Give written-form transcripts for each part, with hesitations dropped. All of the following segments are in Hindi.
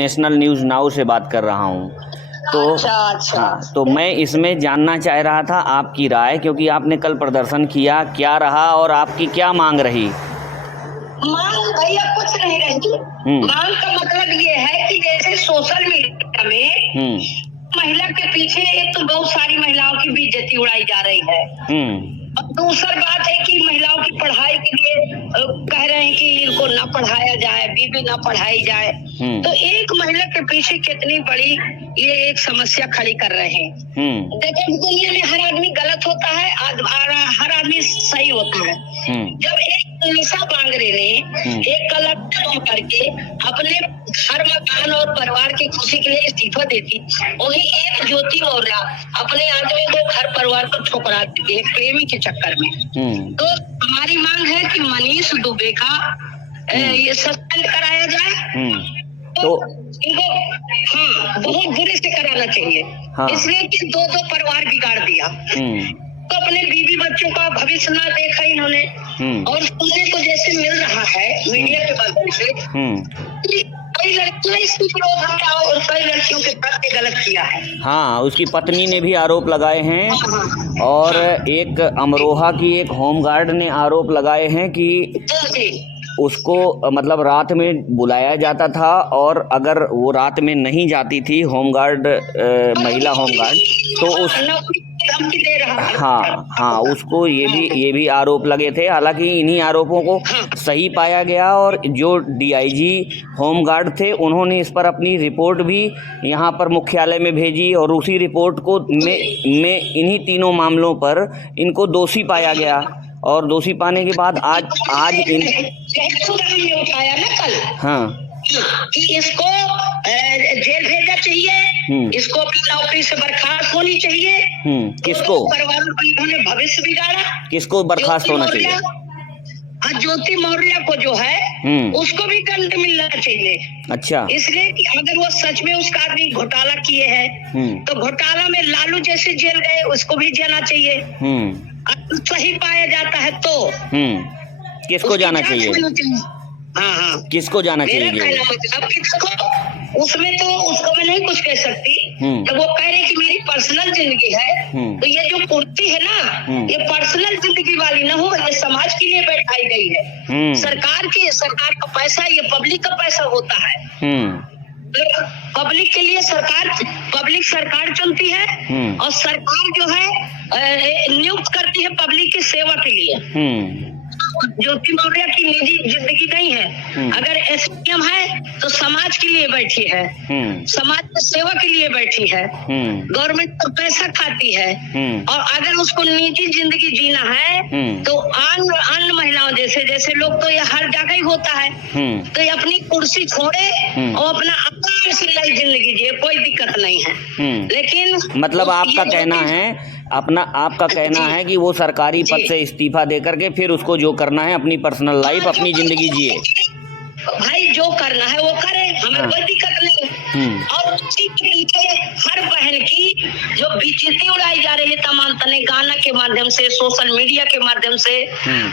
नेशनल न्यूज़ नाउ से बात कर रहा हूँ। तो अच्छा। हाँ, तो मैं इसमें जानना चाह रहा था आपकी राय, क्योंकि आपने कल प्रदर्शन किया, क्या रहा और आपकी क्या मांग रही? मांग भैया कुछ नहीं रही। मांग का मतलब ये है कि जैसे सोशल मीडिया में महिला के पीछे एक तो बहुत सारी महिलाओं की बेइज्जती उड़ाई जा रही है, और दूसरी बात है कि महिलाओं की पढ़ाई के लिए कह रहे हैं कि इनको ना पढ़ाया जाए, बीबी ना पढ़ाई जाए। तो एक महिला के पीछे कितनी बड़ी ये एक समस्या खड़ी कर रहे हैं। देखो, दुनिया में हर आदमी गलत होता है, हर आदमी सही होता है। जब एक निशा बांगरे ने एक कलेक्टर करके अपने घर, मकान और परिवार की खुशी के लिए इस्तीफा देती, वही एक ज्योति मौर्य अपने आदमी को, घर परिवार को ठुकरा देती है प्रेमी के चक्कर में। तो हमारी मांग है कि मनीष दुबे का ये सस्पेंड कराया जाए। तो इनको बहुत बुरे से कराना चाहिए। इसलिए कि दो परिवार बिगाड़ दिया, तो अपने बीवी बच्चों का भविष्य ना देखा इन्होंने। और सुनने को जैसे मिल रहा है मीडिया के माध्यम से, कई लड़कियां इसकी विरोध में और कई लड़कियों के साथ गलत किया है। हाँ, उसकी पत्नी ने भी आरोप लगाए हैं, और एक अमरोहा की एक होमगार्ड ने आरोप लगाए हैं कि उसको मतलब रात में बुलाया जाता था, और अगर वो रात में नहीं जाती थी होमगार्ड, महिला होमगार्ड, तो उस हाँ उसको ये भी आरोप लगे थे। हालांकि इन्हीं आरोपों को सही पाया गया, और जो डीआईजी होमगार्ड थे उन्होंने इस पर अपनी रिपोर्ट भी यहाँ पर मुख्यालय में भेजी, और उसी रिपोर्ट को में इन्हीं तीनों मामलों पर इनको दोषी पाया गया। और दोषी पाने के बाद आज इन उठाया ना कल, हाँ, कि इसको जेल भेजना चाहिए, इसको अपनी नौकरी से बर्खास्त होनी चाहिए। किसको? परिवार का इन्होंने भविष्य बिगाड़ा। किसको बर्खास्त होना चाहिए? ज्योति मौर्य को जो है उसको भी दंड मिलना चाहिए। अच्छा, इसलिए कि अगर वो सच में उसका आदमी घोटाला किए हैं, तो घोटाला में लालू जैसे जेल गए उसको भी जाना चाहिए। सही पाया जाता है तो किसको जाना चाहिए? हाँ, किसको जाना चाहिए? अब किसको, उसमें तो उसको मैं नहीं कुछ कह सकती। जब वो कह रहे कि मेरी पर्सनल जिंदगी है, तो ये जो कुर्सी है ना, ये पर्सनल जिंदगी वाली ना हो, ये समाज के लिए बैठाई गई है। सरकार का पैसा, ये पब्लिक का पैसा होता है। पब्लिक के लिए पब्लिक सरकार चलती है, और सरकार जो है नियुक्त करती है पब्लिक की सेवा के लिए। ज्योति मौर्य की निजी जिंदगी नहीं है। अगर एसडीएम है तो समाज के लिए बैठी है, समाज की सेवा के लिए बैठी है, गवर्नमेंट का पैसा खाती है। और अगर उसको निजी जिंदगी जीना है तो अन्य महिलाओं जैसे लोग, तो ये हर जगह ही होता है, तो ये अपनी कुर्सी छोड़े और अपना आराम से नई जिंदगी जिए, कोई दिक्कत नहीं है। लेकिन मतलब आपका कहना है कि वो सरकारी पद से इस्तीफा दे करके फिर उसको जो करना है अपनी पर्सनल लाइफ, अपनी जिंदगी जिए। भाई जो करना है वो करे, हमें कोई दिक्कत नहीं। और उसी के पीछे हर बहन की जो बेइज्जती उड़ाई जा रही है तमाम तने गाना के माध्यम से, सोशल मीडिया के माध्यम से,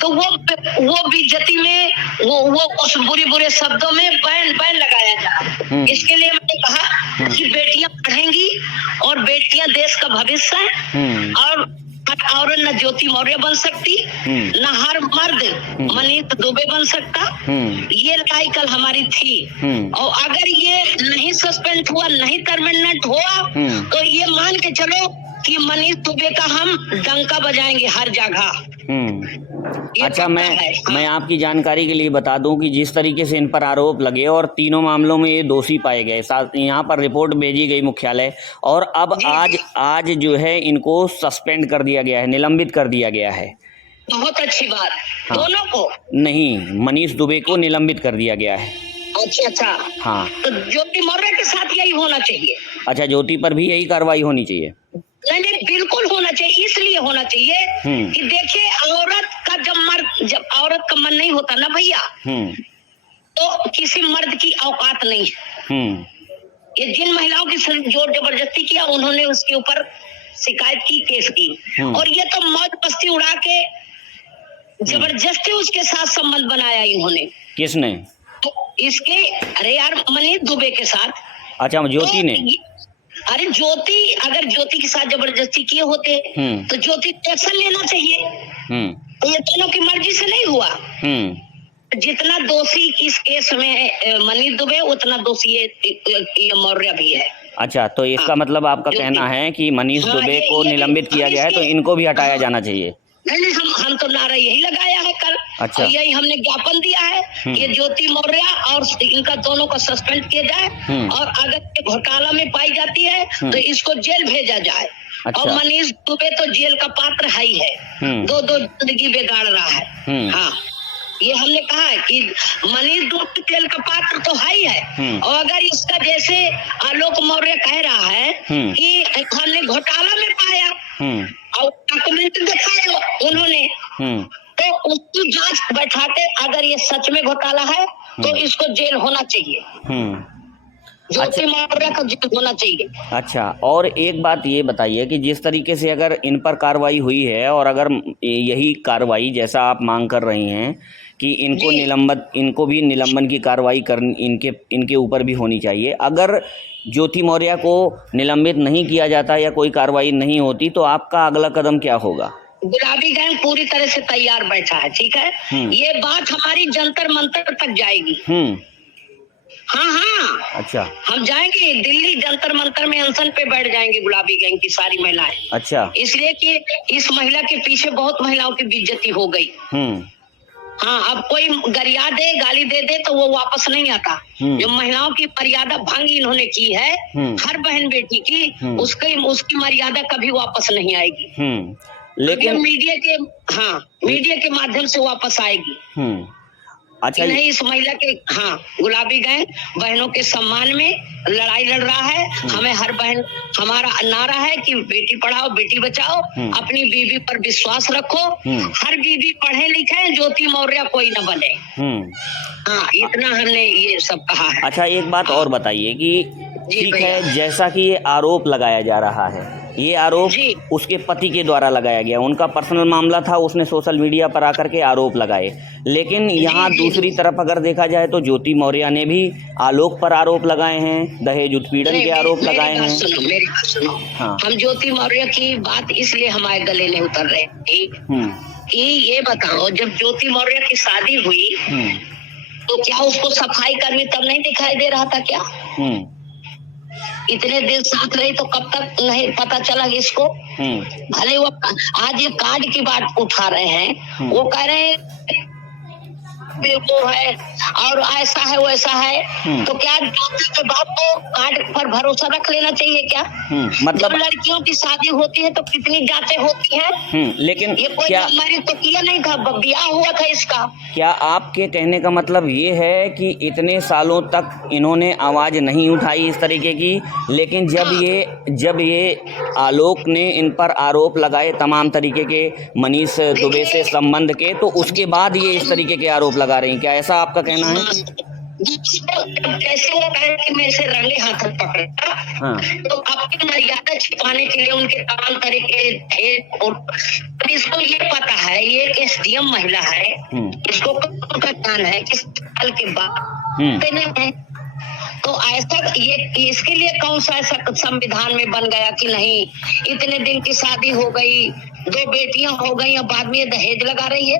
तो वो बेइज्जती में वो उस बुरे शब्दों में बैन लगाया जा। इसके लिए मैंने कहा कि बेटियां पढ़ेंगी और बेटियां देश का भविष्य है, और न ज्योति मौर्य बन सकती, न हर मर्द मनीष दुबे बन सकता। ये लड़ाई कल हमारी थी, और अगर ये नहीं सस्पेंड हुआ, नहीं टर्मिनेट हुआ, तो ये मान के चलो कि मनीष दुबे का हम डंका बजाएंगे हर जगह। अच्छा, मैं आपकी जानकारी के लिए बता दूं कि जिस तरीके से इन पर आरोप लगे और तीनों मामलों में ये दोषी पाए गए, साथ यहाँ पर रिपोर्ट भेजी गई मुख्यालय, और अब आज जो है इनको सस्पेंड कर दिया गया है, निलंबित कर दिया गया है। बहुत अच्छी बात। हाँ। दोनों को नहीं, मनीष दुबे को निलंबित कर दिया गया है। अच्छा। हाँ, तो ज्योति मौर्य के साथ यही होना चाहिए। अच्छा, ज्योति पर भी यही कार्रवाई होनी चाहिए? नहीं, बिल्कुल होना चाहिए। इसलिए होना चाहिए कि देखिए, औरत का जब औरत का मन नहीं होता ना भैया, तो किसी मर्द की औकात नहीं है। ये जिन महिलाओं की जोर जबरदस्ती किया, उन्होंने उसके ऊपर शिकायत की, केस की, और ये तो मौज मस्ती उड़ा के जबरदस्ती उसके साथ संबंध बनाया इन्होंने। किसने? तो इसके, अरे यार मनीष दुबे के साथ। अच्छा, ज्योति ने? अरे ज्योति, अगर ज्योति के साथ जबरदस्ती किए होते तो ज्योति को एक्शन लेना चाहिए। तो ये दोनों की मर्जी से नहीं हुआ। जितना दोषी इस केस में मनीष दुबे, उतना दोषी ये मौर्य भी है। अच्छा, तो इसका मतलब आपका कहना है कि मनीष दुबे को निलंबित किया गया है, तो इनको भी हटाया जाना चाहिए? नहीं, हम तो नारा यही लगाया है कल। अच्छा। और यही हमने ज्ञापन दिया है, ये ज्योति मौर्य और इनका दोनों को सस्पेंड किया जाए, और अगर घोटाला में पाई जाती है तो इसको जेल भेजा जाए। अच्छा। और मनीष दुबे तो जेल का पात्र है ही है, दो जिंदगी बिगाड़ रहा है। हाँ, ये हमने कहा है कि मनीष दुबे जेल का पात्र तो है ही है। और अगर इसका जैसे आलोक मौर्य कह रहा है कि हमने घोटाला में पाया और डॉक्यूमेंट दिखाए उन्होंने, तो उसकी जांच बैठाते, अगर ये सच में घोटाला है तो इसको जेल होना चाहिए। ज्योति मौर्य का जेल होना चाहिए। अच्छा, और एक बात ये बताइए कि जिस तरीके से अगर इन पर कार्रवाई हुई है, और अगर यही कार्रवाई जैसा आप मांग कर रही हैं कि इनको भी निलंबन की कार्रवाई इनके ऊपर भी होनी चाहिए, अगर ज्योति मौर्य को निलंबित नहीं किया जाता या कोई कार्रवाई नहीं होती तो आपका अगला कदम क्या होगा? गुलाबी गैंग पूरी तरह से तैयार बैठा है, ठीक है। ये बात हमारी जंतर मंतर तक जाएगी। हाँ। अच्छा, हम जाएंगे दिल्ली जंतर मंतर में, अनशन पे बैठ जाएंगे गुलाबी गैंग की सारी महिलाएं। अच्छा, इसलिए कि इस महिला के पीछे बहुत महिलाओं की बेइज्जती हो गई। हाँ, अब कोई गरिया दे, गाली दे तो वो वापस नहीं आता। जो महिलाओं की मर्यादा भंग इन्होंने की है, हर बहन बेटी की, उसकी मर्यादा कभी वापस नहीं आएगी। लेकिन मीडिया के माध्यम से वापस आएगी। अच्छा, नहीं इस महिला के, गुलाबी गैंग बहनों के सम्मान में लड़ाई लड़ रहा है। हमें हर बहन, हमारा नारा है कि बेटी पढ़ाओ बेटी बचाओ, अपनी बीवी पर विश्वास रखो, हर बीवी पढ़े लिखे, ज्योति मौर्य कोई न बने। हाँ, इतना हमने ये सब कहा है। अच्छा, एक बात और बताइए कि ठीक है, जैसा कि ये आरोप लगाया जा रहा है, ये आरोप उसके पति के द्वारा लगाया गया, उनका पर्सनल मामला था, उसने सोशल मीडिया पर आकर के आरोप लगाए। लेकिन यहाँ दूसरी तरफ अगर देखा जाए तो ज्योति मौर्य ने भी आलोक पर आरोप लगाए हैं, दहेज उत्पीड़न के आरोप लगाए हैं। मेरी बात सुनो। हाँ। हम ज्योति मौर्य की बात इसलिए हमारे गले नहीं उतर रहे कि ये बताओ, जब ज्योति मौर्य की शादी हुई तो क्या उसको सफाई कर्मी तब नहीं दिखाई दे रहा था क्या? इतने दिन साथ रही तो कब तक नहीं पता चला इसको? भले वो आज ये कार्ड की बात उठा रहे हैं, वो कह रहे हैं वो है और ऐसा है वैसा है, तो क्या के बाद तो कार्ड पर भरोसा रख लेना चाहिए क्या? मतलब जब लड़कियों की शादी होती है तो कितनी जांचें होती हैं। लेकिन ये कोई हमारी तो किया नहीं था, ब्याह हुआ था इसका। क्या आपके कहने का मतलब ये है कि इतने सालों तक इन्होंने आवाज नहीं उठाई इस तरीके की, लेकिन जब ये आलोक ने इन पर आरोप लगाए तमाम तरीके के मनीष दुबे से संबंध के, तो उसके बाद ये इस तरीके के आरोप लगा रही हैं, क्या ऐसा आपका कहना है? जैसे वो कहे कि मैं इसे रंगे हाथ पकड़ा, तो अपनी मर्यादा छिपाने के लिए उनके तमाम तरीके थे। और इसको ये पता है, ये एसडीएम महिला है, इसको ज्ञान है किस साल के बाद है, तो ऐसा ये इसके लिए कौन सा ऐसा संविधान में बन गया कि नहीं इतने दिन की शादी हो गई, 2 बेटियां हो गई, अब बाद में दहेज लगा रही है?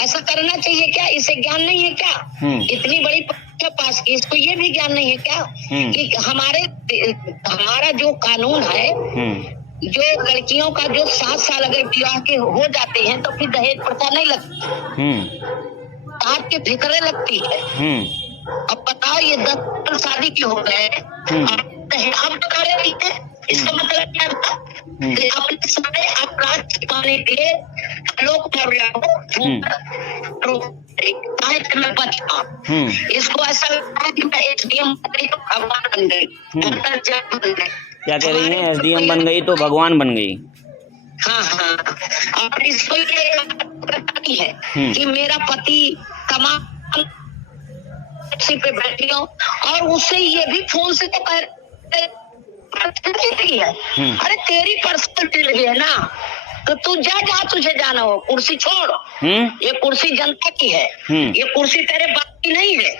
ऐसा करना चाहिए क्या? इसे ज्ञान नहीं है क्या? इतनी बड़ी परीक्षा पास की, इसको ये भी ज्ञान नहीं है क्या कि हमारा जो कानून है, जो लड़कियों का जो 7 साल अगर विवाह के हो जाते हैं तो फिर दहेज प्रथा नहीं लगती, आपके भीतरे लगती है। अब बताओ, ये 10 साल शादी के हो गए, अब बता रहे हैं, इसका मतलब क्या था? अपने सारे अपराध छिपाने के लिए आलोक मौर्य को इसको ऐसा लगता कि मैं एसडीएम तो भगवान बन गई। क्या कह रही हैं? एसडीएम बन गई तो भगवान बन गई। हाँ, और इसको ये है कि मेरा पति कमा पे बैठी हो, और उससे ये भी फोन से तो कह है, अरे तेरी पर्सनल डिटेल है ना, तो तू जा जहाँ तुझे जाना हो, कुर्सी छोड़। ये कुर्सी जनता की है, ये कुर्सी तेरे बाप की नहीं है,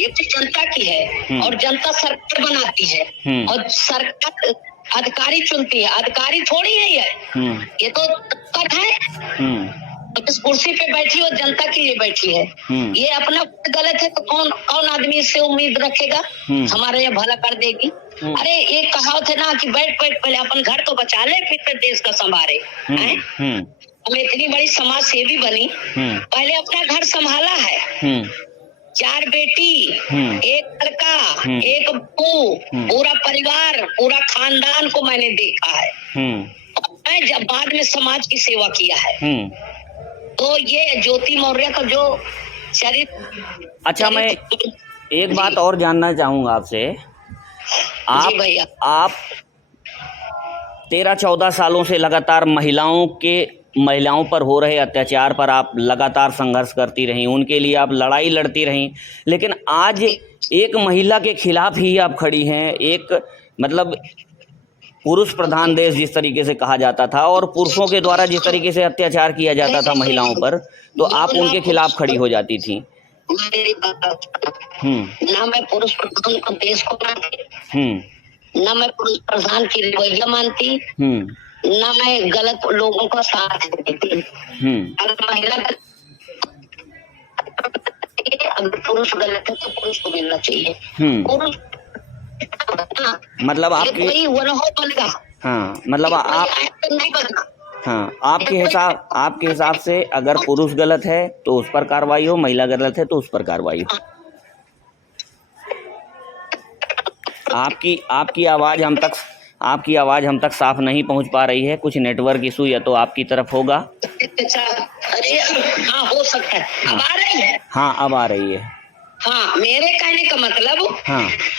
ये तो जनता की है। और जनता सरकार बनाती है, और सरकार अधिकारी चुनती है, अधिकारी थोड़ी है ये तो तक है। तो इस कुर्सी पे बैठी हो, जनता के लिए बैठी है। ये अपना गलत है तो कौन आदमी इससे उम्मीद रखेगा हमारे यहाँ भला कर देगी। अरे एक कहावत है ना कि बैठ पहले अपन घर तो बचा ले, फिर देश का संभाले। हम इतनी बड़ी समाज सेवी बनी, पहले अपना घर संभाला है। 4 बेटी, 1 लड़का, 1 बहू, पूरा परिवार, पूरा खानदान को मैंने देखा है। मैं जब बाद में समाज की सेवा किया है। तो ये ज्योति मौर्य का जो चरित्र। अच्छा, मैं एक बात और जानना चाहूंगा आपसे। आप 13-14 सालों से लगातार महिलाओं पर हो रहे अत्याचार पर आप लगातार संघर्ष करती रहीं, उनके लिए आप लड़ाई लड़ती रहीं, लेकिन आज एक महिला के खिलाफ ही आप खड़ी हैं। एक मतलब पुरुष प्रधान देश जिस तरीके से कहा जाता था और पुरुषों के द्वारा जिस तरीके से अत्याचार किया जाता था महिलाओं पर, तो आप उनके खिलाफ खड़ी हो जाती थी। ना मैं पुरुष प्रधान को देश को मानती, ना मैं पुरुष प्रधान की रवैया मानती, ना मैं गलत लोगों का साथ देती। अगर महिला अगर पुरुष गलत है तो पुरुष को मिलना चाहिए। पुरुष मतलब आपकी मतलब आपके हिसाब से अगर पुरुष गलत है तो उस पर कार्रवाई हो, महिला गलत है तो उस पर कार्रवाई हो। आपकी आवाज हम तक साफ नहीं पहुंच पा रही है, कुछ नेटवर्क इशू या तो आपकी तरफ होगा। अरे हाँ, हो सकता है। अब आ रही है? हाँ, अब आ रही है। हाँ, मेरे कहने का मतलब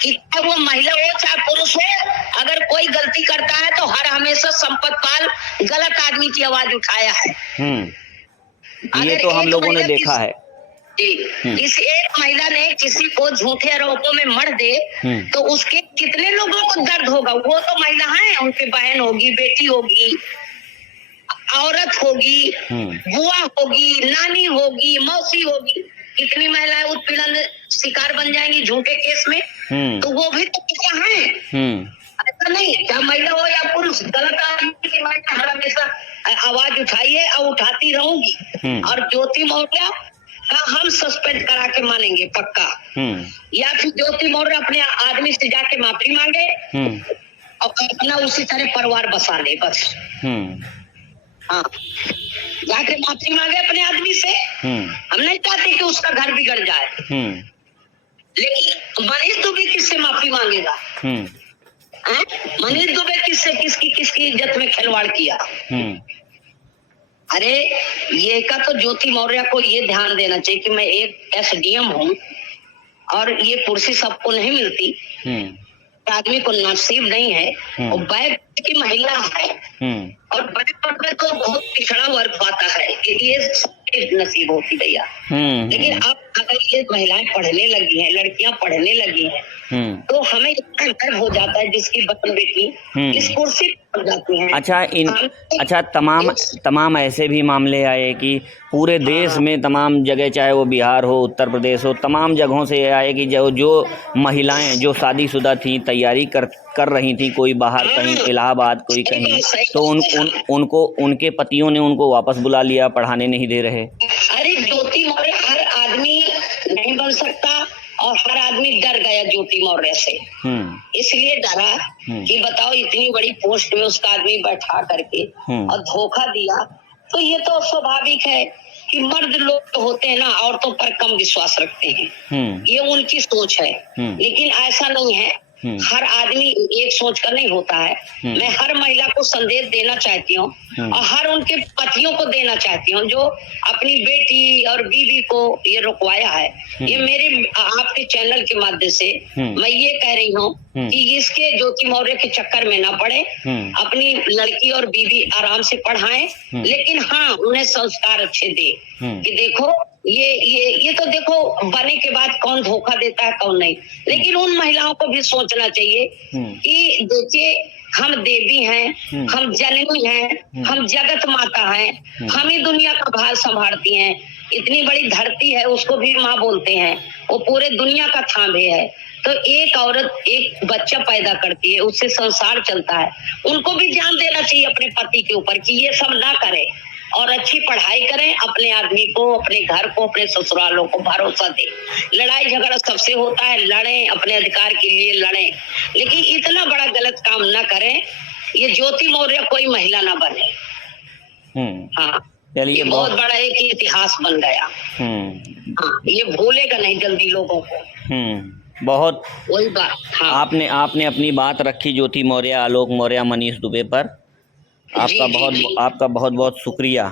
कि वो महिला हो चाहे पुरुष हो, अगर कोई गलती करता है तो हर हमेशा संपत पाल गलत आदमी की आवाज उठाया है। ये तो हम लोगों ने देखा है। इस एक महिला ने किसी को झूठे आरोपों में मर दे तो उसके कितने लोगों को दर्द होगा। वो तो महिला है, उनकी बहन होगी, बेटी होगी, औरत होगी, बुआ होगी, नानी होगी, मौसी होगी। कितनी महिलाएं उत्पीड़न शिकार बन जाएंगी झूठे केस में, तो वो भी तो क्या है। ऐसा नहीं, चाहे महिला हो या पुरुष, गलत आदमी की मैं हमेशा आवाज उठाई है और उठाती रहूंगी। और ज्योति मौर्य का हम सस्पेंड करा के मानेंगे पक्का, या फिर ज्योति मौर्य अपने आदमी से जाके माफी मांगे और अपना उसी तरह परिवार बसा ले बस। हाँ, जाके माफी मांगे अपने आदमी से। हम नहीं चाहते कि उसका घर बिगड़ जाए, लेकिन मनीष दुबे किससे माफी मांगेगा? मनीष दुबे किसकी इज्जत में खिलवाड़ किया? अरे ये का तो ज्योति मौर्य को ये ध्यान देना चाहिए कि मैं एक SDM हूँ और ये कुर्सी सबको नहीं मिलती, आदमी को नसीब नहीं है। और बैग की महिला है और बड़े पद में तो बहुत पिछड़ा वर्ग पाता है, ये नसीब होती भैया। लेकिन अब अगर ये महिलाएं पढ़ने लगी हैं, लड़कियां पढ़ने लगी हैं, तो हमें इतना गर्व हो जाता है जिसकी बहन बेटी इस कुर्सी पर जाती हैं। अच्छा, तमाम ऐसे भी मामले आए कि पूरे देश में तमाम जगह, चाहे वो बिहार हो, उत्तर प्रदेश हो, तमाम जगहों से आए कि जो महिलाएं जो शादीशुदा थी, तैयारी कर रही थी, कोई बाहर कहीं इलाहाबाद, कोई कहीं, तो उनको उनके पतियों ने उनको वापस बुला लिया, पढ़ाने नहीं दे रहे। अरे ज्योति मौर्य हर आदमी नहीं बन सकता और हर आदमी डर गया ज्योति मौर्य से। इसलिए डरा कि बताओ इतनी बड़ी पोस्ट में उसका आदमी बैठा करके और धोखा दिया। तो ये तो स्वाभाविक है कि मर्द लोग होते हैं ना, औरतों पर कम विश्वास रखते हैं, ये उनकी सोच है। लेकिन ऐसा नहीं है, हर आदमी एक सोच कर नहीं होता है। मैं हर महिला को संदेश देना चाहती हूँ और हर उनके पतियों को देना चाहती हूँ जो अपनी बेटी और बीवी को ये रुकवाया है। ये मेरे आपके चैनल के माध्यम से मैं ये कह रही हूँ कि इसके ज्योति मौर्य के चक्कर में ना पड़े, अपनी लड़की और बीवी आराम से पढ़ाएं, लेकिन हाँ उन्हें संस्कार अच्छे दे कि देखो ये तो देखो बने के बाद कौन धोखा देता है कौन नहीं। लेकिन उन महिलाओं को भी सोचना चाहिए कि देखिए हम देवी हैं, हम जननी हैं, हम जगत माता हैं, हम ही दुनिया का भार संभालती हैं। इतनी बड़ी धरती है, उसको भी माँ बोलते हैं, वो पूरे दुनिया का थांबे है। तो एक औरत एक बच्चा पैदा करती है, उससे संसार चलता है। उनको भी ध्यान देना चाहिए अपने पति के ऊपर कि ये सब ना करे और अच्छी पढ़ाई करें, अपने आदमी को, अपने घर को, अपने ससुरालों को भरोसा दे। लड़ाई झगड़ा सबसे होता है, लड़ें, अपने अधिकार के लिए लड़ें, लेकिन इतना बड़ा गलत काम ना करें। ये ज्योति मौर्य कोई महिला ना बने। हाँ, ये बहुत बड़ा एक इतिहास बन गया। हाँ, ये भूलेगा नहीं जल्दी लोगों को। बहुत वही बात। हाँ, आपने अपनी बात रखी ज्योति मौर्य, आलोक मौर्य, मनीष दुबे पर। आपका बहुत बहुत शुक्रिया।